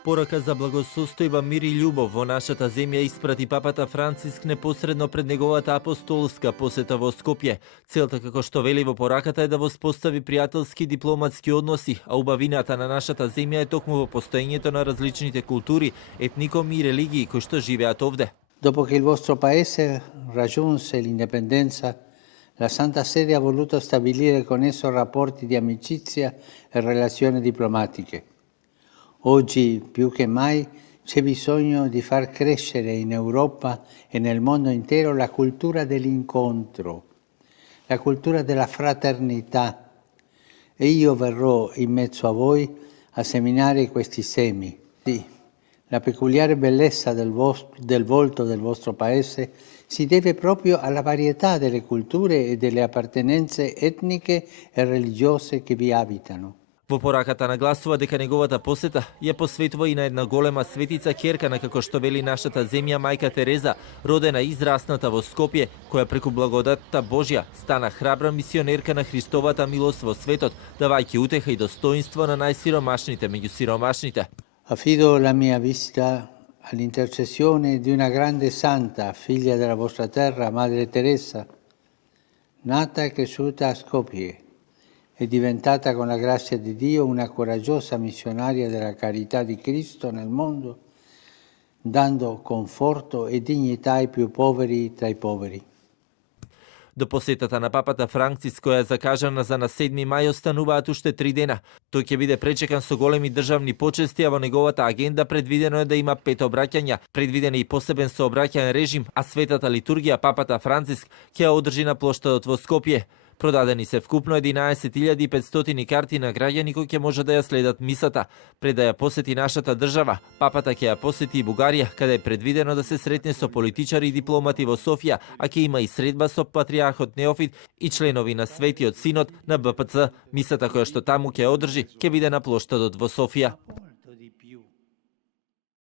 Порака за благосостојба, мир и љубов во нашата земја испрати папата Франциск непосредно пред неговата апостолска посета во Скопје. Целта, како што вели во пораката, е да воспостави пријателски дипломатски односи, а убавината на нашата земја е токму во постоењето на различните култури, етникоми и религии кои што живеат овде. Dopo che il vostro paese raggiunse l'indipendenza, la Santa Sede ha voluto stabilire con esso rapporti di amicizia e relazioni diplomatiche. Oggi più che mai c'è bisogno di far crescere in Europa e nel mondo intero la cultura dell'incontro, la cultura della fraternità. E io verrò in mezzo a voi a seminare questi semi. Sì, la peculiare bellezza del volto del vostro paese si deve proprio alla varietà delle culture e delle appartenenze etniche e religiose che vi abitano. Во пораката нагласува дека неговата посета ја посветува и на една голема светица ќерка на, како што вели, нашата земја, мајка Тереза, родена и израсната во Скопје, која преку благодатта Божја стана храбра мисионерка на Христовата милост во светот, давајќи утеха и достоинство на најсиромашните меѓу сиромашните. Affido la mia visita all'intercessione di una grande santa, figlia della vostra terra, Madre Teresa, nata e cresciuta a Skopje. È diventata con la grazia di Dio una coraggiosa missionaria della carità di Cristo nel mondo, dando conforto e dignità ai più poveri tra i poveri. До посетата на папата Франциск, која е закажана за на 7 мај, остануваат уште 3 дена. Тој ќе биде пречекан со големи државни почести, а во неговата агенда предвидено е да има 5 обраќања, предвиден е и посебен сообраќаен режим, а светата литургија папата Франциск ќе ја одржи на плоштадот во Скопје. Продадени се вкупно 11.500 карти на граѓани кои ќе може да ја следат мисата. Пред да ја посети нашата држава, папата ќе ја посети и Бугарија, каде е предвидено да се сретне со политичари и дипломати во Софија, а ќе има и средба со патриархот Неофит и членови на Светиот Синод на БПЦ. Мисата која што таму ќе одржи ќе биде на плоштадот во Софија.